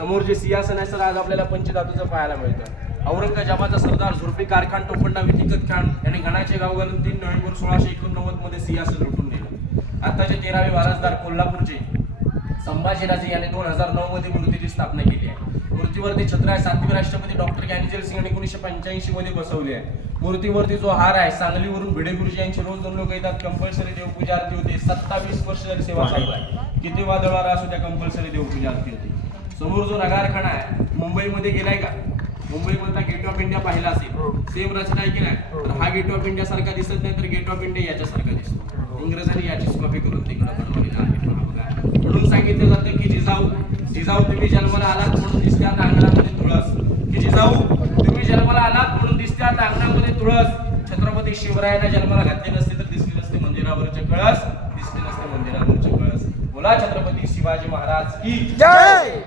समोर जे सिंहासन आहे सर आज आपल्याला पंचधातूचं पाहायला मिळतं. औरंगजेबाचा सरदार झुल्फिकार खान टोपणा वितिकत खान यांनी गणाचे गाव घालून 3 नोव्हेंबर 1689 मध्ये सिंहासन लुटून नेलं. आताचे 13वे वारसदार कोल्हापूरचे संभाजीराजे यांनी 2009 मध्ये मूर्तीची स्थापना केली आहे. मूर्तीवरती छत्र आहे. 7वे राष्ट्रपती डॉक्टर ज्ञानेंद्र सिंह यांनी 1985 मध्ये बसवली आहे. मूर्तीवरती जो हार आहे सांगलीवरून भिडे गुरुजी यांची रोज 2 लोक येतात. कंपल्सरी देवपूजा आरती होते. 27 वर्ष झाली सेवा चालू आहे. किती वादळ वारा असू त्या कंपल्सरी देवपूजा आरती होते. समोर जो नगारखाना आहे मुंबईमध्ये गेलाय का? मुंबईमधला गेट ऑफ इंडिया पाहिला असेल. सेम रचना आहे की नाही? तर हा गेट ऑफ इंडिया सारखा दिसत नाही तर गेट ऑफ इंडिया याच्यासारखा दिसतो. इंग्रजांनी याचीच कॉपी करून तिकडे बनवलेला आहे. म्हणून सांगितलं जातं की जिजाऊ तुम्ही जन्माला आलात म्हणून दिसत्यात अंगणामध्ये तुळस. की जिजाऊ तुम्ही जन्माला आलात म्हणून दिसत्यात अंगणामध्ये तुळस. छत्रपती शिवरायांना जन्माला घातले नसते तर दिसले नसते मंदिरावरचे कळस. दिसले नसते मंदिरावरचे कळस. बोला छत्रपती शिवाजी महाराज की जय.